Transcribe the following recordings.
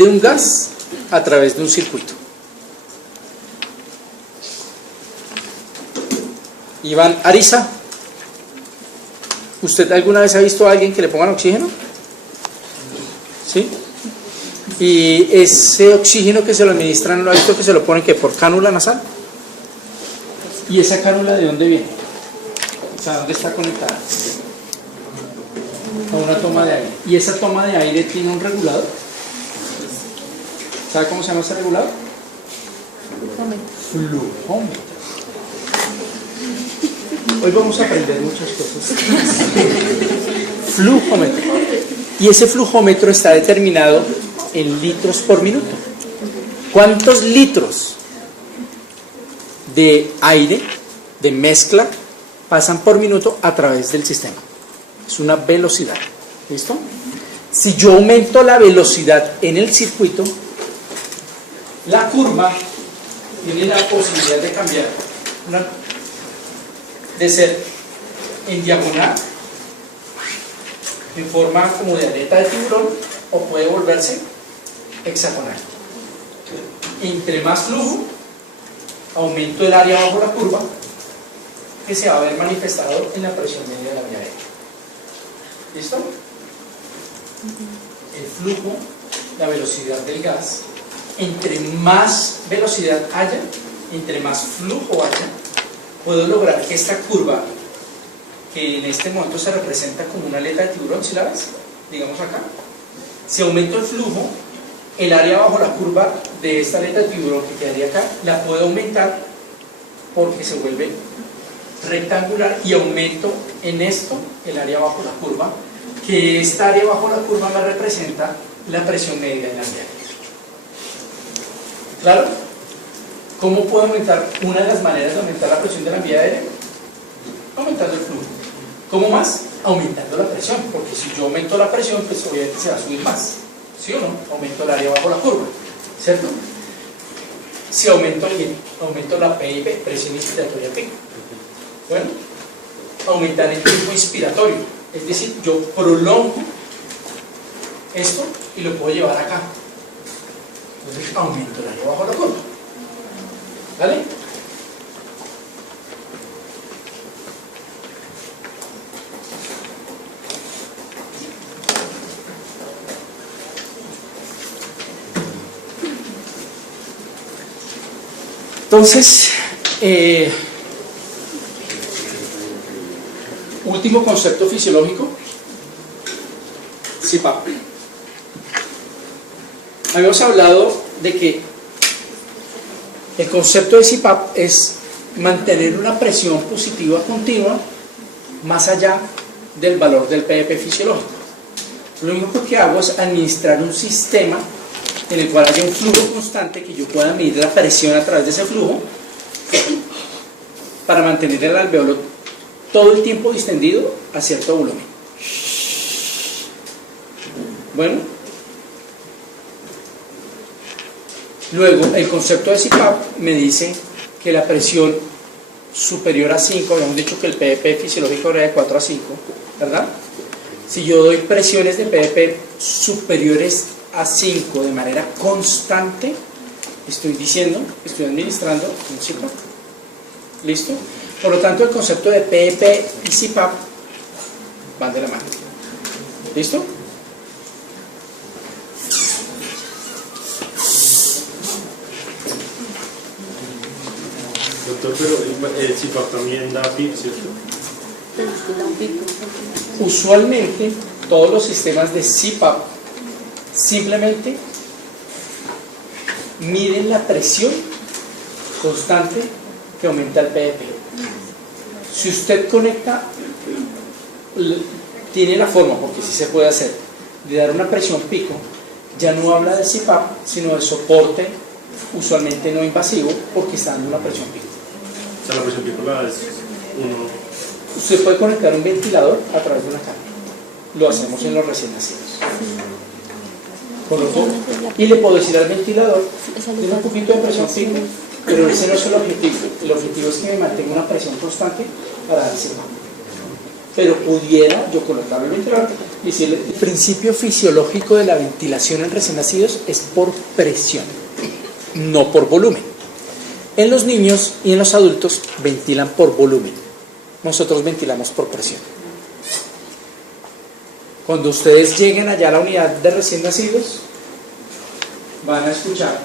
de un gas a través de un circuito. Iván Ariza, ¿usted alguna vez ha visto a alguien que le pongan oxígeno? ¿Sí? Y ese oxígeno que se lo administran, ¿lo ha visto que se lo ponen que por cánula nasal? ¿Y esa cánula de dónde viene? O sea, ¿dónde está conectada? A una toma de aire. ¿Y esa toma de aire tiene un regulador? ¿Sabe cómo se llama ese regulador? Flujómetro. Hoy vamos a aprender muchas cosas. Flujómetro. Y ese flujómetro está determinado en litros por minuto. ¿Cuántos litros de aire, de mezcla, pasan por minuto a través del sistema? Es una velocidad. ¿Listo? Si yo aumento la velocidad en el circuito, la curva tiene la posibilidad de cambiar de ser en diagonal, en forma como de aleta de tiburón, o puede volverse hexagonal. Entre más flujo, aumento el área bajo la curva, que se va a ver manifestado en la presión media de la vía aérea. ¿Listo? El flujo, la velocidad del gas, entre más velocidad haya, entre más flujo haya, puedo lograr que esta curva, que en este momento se representa como una aleta de tiburón, ¿sí la ves? Digamos acá. Si aumento el flujo, el área bajo la curva de esta aleta de tiburón que quedaría acá, la puedo aumentar porque se vuelve rectangular, y aumento en esto el área bajo la curva, que esta área bajo la curva me representa la presión media en la vía aérea. ¿Claro? ¿Cómo puedo aumentar? Una de las maneras de aumentar la presión de la vía aérea, aumentando el flujo. ¿Cómo más? Aumentando la presión, porque si yo aumento la presión, pues obviamente se va a subir más, ¿sí o no? Aumento el área bajo la curva, ¿cierto? Si aumento la PIP, presión inspiratoria pico. Bueno, aumentar el tiempo inspiratorio, es decir, yo prolongo esto y lo puedo llevar acá. Entonces aumento el área bajo la curva. ¿Vale? Entonces, último concepto fisiológico, CPAP. Habíamos hablado de que el concepto de CPAP es mantener una presión positiva continua más allá del valor del PEP fisiológico. Lo único que hago es administrar un sistema en el cual haya un flujo constante, que yo pueda medir la presión a través de ese flujo para mantener el alveolo todo el tiempo distendido a cierto volumen. Bueno, luego el concepto de CPAP me dice que la presión superior a 5, habíamos dicho que el PEP fisiológico era de 4 a 5, ¿verdad? Si yo doy presiones de PEP superiores a 5 de manera constante, estoy administrando un CPAP. ¿Listo? Por lo tanto, el concepto de PEP y CPAP van de la mano. ¿Listo? Doctor, pero el CPAP también da PIP, ¿cierto? Usualmente, todos los sistemas de CPAP simplemente miden la presión constante que aumenta el PEP. Si usted conecta, tiene la forma, porque sí se puede hacer, de dar una presión pico, ya no habla de CPAP, sino de soporte usualmente no invasivo, porque está dando una presión pico. O sea, la presión pico es uno. Usted puede conectar un ventilador a través de una cámara. Lo hacemos en los recién nacidos. Y le puedo decir al ventilador, tiene un poquito de presión pico, pero ese no es el objetivo. El objetivo es que me mantenga una presión constante para dar ese cambio. ¿Ok? pero pudiera yo colocarlo en el ventilador y decirle, el principio fisiológico de la ventilación en recién nacidos es por presión, no por volumen. En los niños y en los adultos ventilan por volumen. Nosotros ventilamos por presión. Cuando ustedes lleguen allá a la unidad de recién nacidos, van a escuchar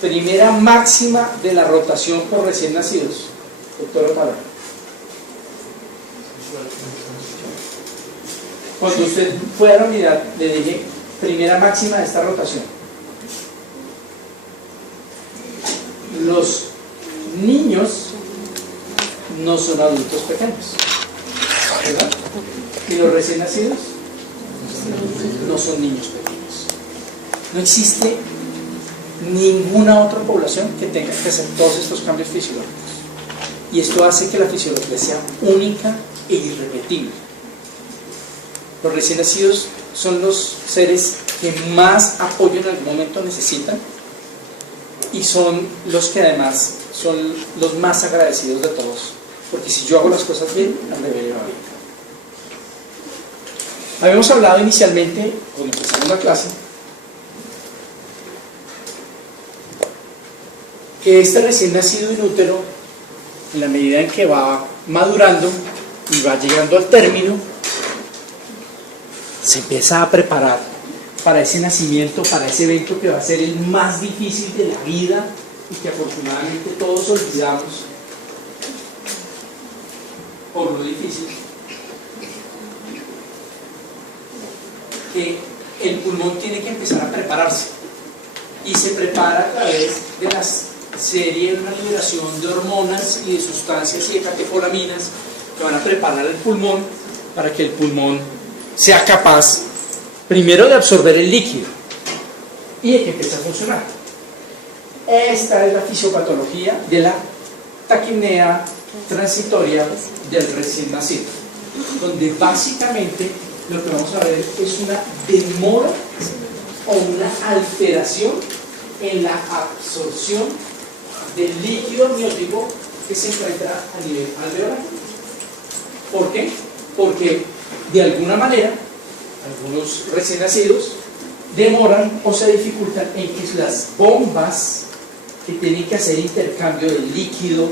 primera máxima de la rotación por recién nacidos. Doctora Palabra. Cuando usted fue a la unidad, le dije primera máxima de esta rotación. Los niños no son adultos pequeños, ¿verdad? Y los recién nacidos no son niños pequeños. No existe ninguna otra población que tenga que hacer todos estos cambios fisiológicos. Y esto hace que la fisiología sea única e irrepetible. Los recién nacidos son los seres que más apoyo en algún momento necesitan y son los que además son los más agradecidos de todos, porque si yo hago las cosas bien, al bebé le va bien. Habíamos hablado inicialmente, cuando empezamos la clase, que este recién nacido in útero, en la medida en que va madurando y va llegando al término, se empieza a preparar para ese nacimiento, para ese evento que va a ser el más difícil de la vida y que afortunadamente todos olvidamos por lo difícil, que el pulmón tiene que empezar a prepararse y se prepara a través de la serie de una liberación de hormonas y de sustancias y de catecolaminas que van a preparar el pulmón para que el pulmón sea capaz primero de absorber el líquido y de que empiece a funcionar. Esta es la fisiopatología de la taquipnea transitoria del recién nacido, donde básicamente lo que vamos a ver es una demora o una alteración en la absorción del líquido amniótico que se encuentra a nivel alveolar. ¿Por qué? Porque de alguna manera algunos recién nacidos demoran o se dificultan en que las bombas que tienen que hacer intercambio de líquido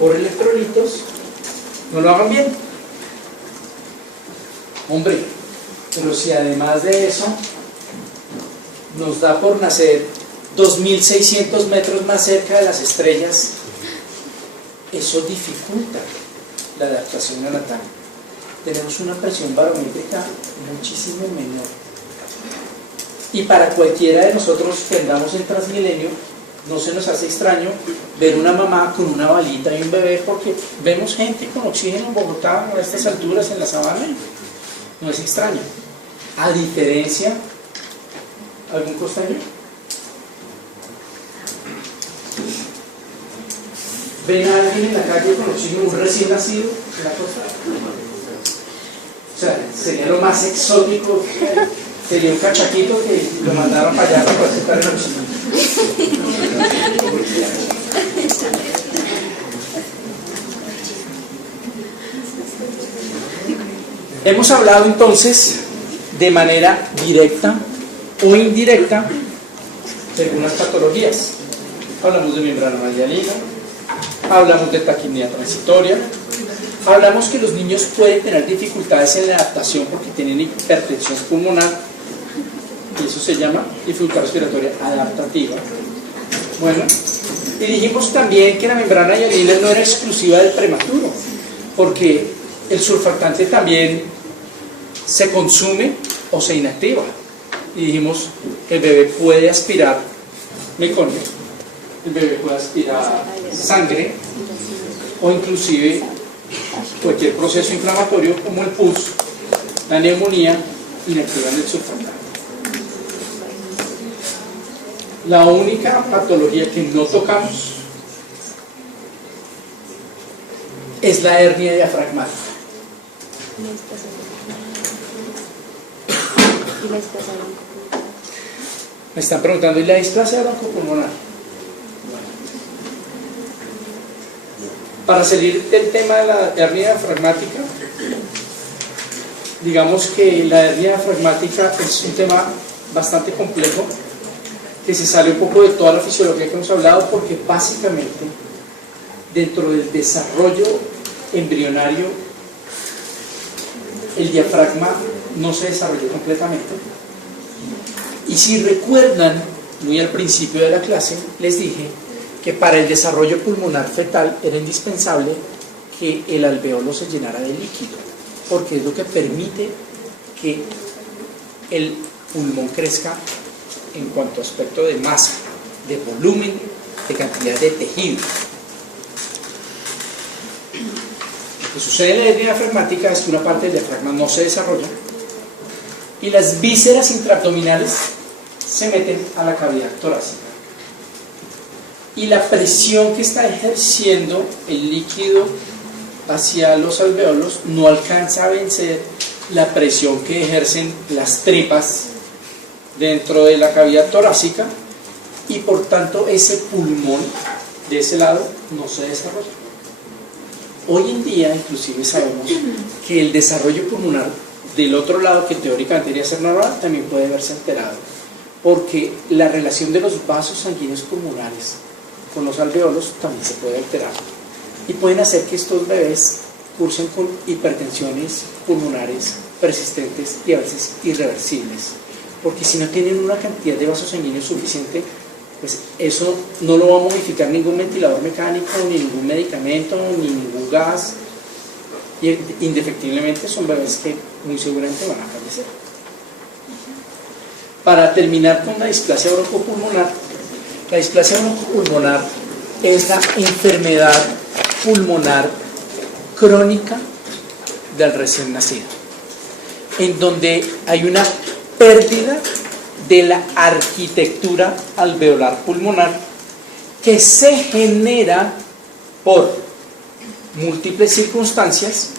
por electrolitos no lo hagan bien. Hombre, pero si además de eso nos da por nacer 2.600 metros más cerca de las estrellas, eso dificulta la adaptación neonatal. Tenemos una presión barométrica muchísimo menor. Y para cualquiera de nosotros que andamos en Transmilenio, no se nos hace extraño ver una mamá con una balita y un bebé, porque vemos gente con oxígeno en Bogotá a estas alturas en la sabana. No es extraño. A diferencia, ¿algún costeño? ¿Ven a alguien en la calle con oxígeno, un recién nacido en la costa? O sea, sería lo más exótico, sería un cachaquito que lo mandaron para allá para poder estar el oxígeno. Hemos hablado entonces de manera directa o indirecta de algunas patologías. Hablamos de membrana radialina, hablamos de taquipnea transitoria, hablamos que los niños pueden tener dificultades en la adaptación porque tienen hipertensión pulmonar, y eso se llama dificultad respiratoria adaptativa. Bueno, y dijimos también que la membrana radialina no era exclusiva del prematuro, porque el surfactante también se consume o se inactiva. Y dijimos que el bebé puede aspirar meconio, el bebé puede aspirar sangre o inclusive cualquier proceso inflamatorio como el pus, la neumonía, inactivan el surfactante. La única patología que no tocamos es la hernia diafragmática. Me están preguntando, ¿y la displasia broncopulmonar? Para salir del tema de la hernia diafragmática, digamos que la hernia diafragmática es un tema bastante complejo, que se sale un poco de toda la fisiología que hemos hablado, porque básicamente dentro del desarrollo embrionario el diafragma no se desarrolló completamente. Y si recuerdan, muy al principio de la clase les dije que para el desarrollo pulmonar fetal era indispensable que el alveolo se llenara de líquido, porque es lo que permite que el pulmón crezca en cuanto a aspecto de masa, de volumen, de cantidad de tejido. Lo que sucede en la hernia diafragmática es que una parte del diafragma no se desarrolla y las vísceras intraabdominales se meten a la cavidad torácica. Y la presión que está ejerciendo el líquido hacia los alvéolos no alcanza a vencer la presión que ejercen las tripas dentro de la cavidad torácica, y por tanto ese pulmón de ese lado no se desarrolla. Hoy en día inclusive sabemos que el desarrollo pulmonar del otro lado, que teóricamente debería ser normal, también puede verse alterado, porque la relación de los vasos sanguíneos pulmonares con los alvéolos también se puede alterar, y pueden hacer que estos bebés cursen con hipertensiones pulmonares persistentes y a veces irreversibles, porque si no tienen una cantidad de vasos sanguíneos suficiente, pues eso no lo va a modificar ningún ventilador mecánico, ni ningún medicamento, ni ningún gas, y indefectiblemente son bebés que muy seguramente van a fallecer. Para terminar con la displasia broncopulmonar, la displasia broncopulmonar es la enfermedad pulmonar crónica del recién nacido, en donde hay una pérdida de la arquitectura alveolar pulmonar que se genera por múltiples circunstancias,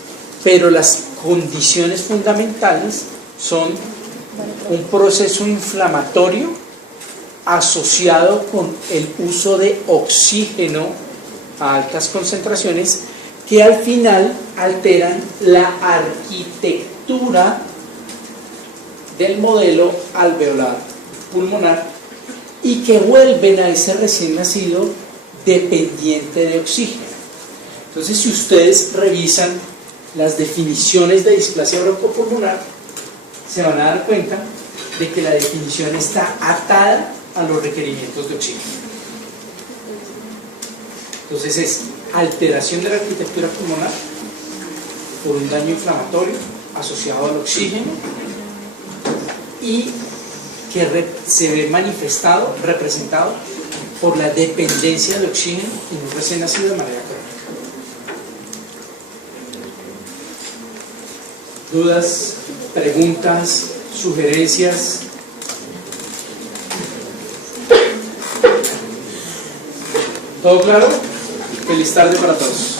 pero las condiciones fundamentales son un proceso inflamatorio asociado con el uso de oxígeno a altas concentraciones, que al final alteran la arquitectura del modelo alveolar pulmonar y que vuelven a ese recién nacido dependiente de oxígeno. Entonces, si ustedes revisan las definiciones de displasia broncopulmonar, se van a dar cuenta de que la definición está atada a los requerimientos de oxígeno. Entonces es alteración de la arquitectura pulmonar por un daño inflamatorio asociado al oxígeno, y que se ve manifestado, representado por la dependencia de oxígeno en un recién nacido de manera crónica. ¿Dudas, preguntas, sugerencias? ¿Todo claro? Feliz tarde para todos.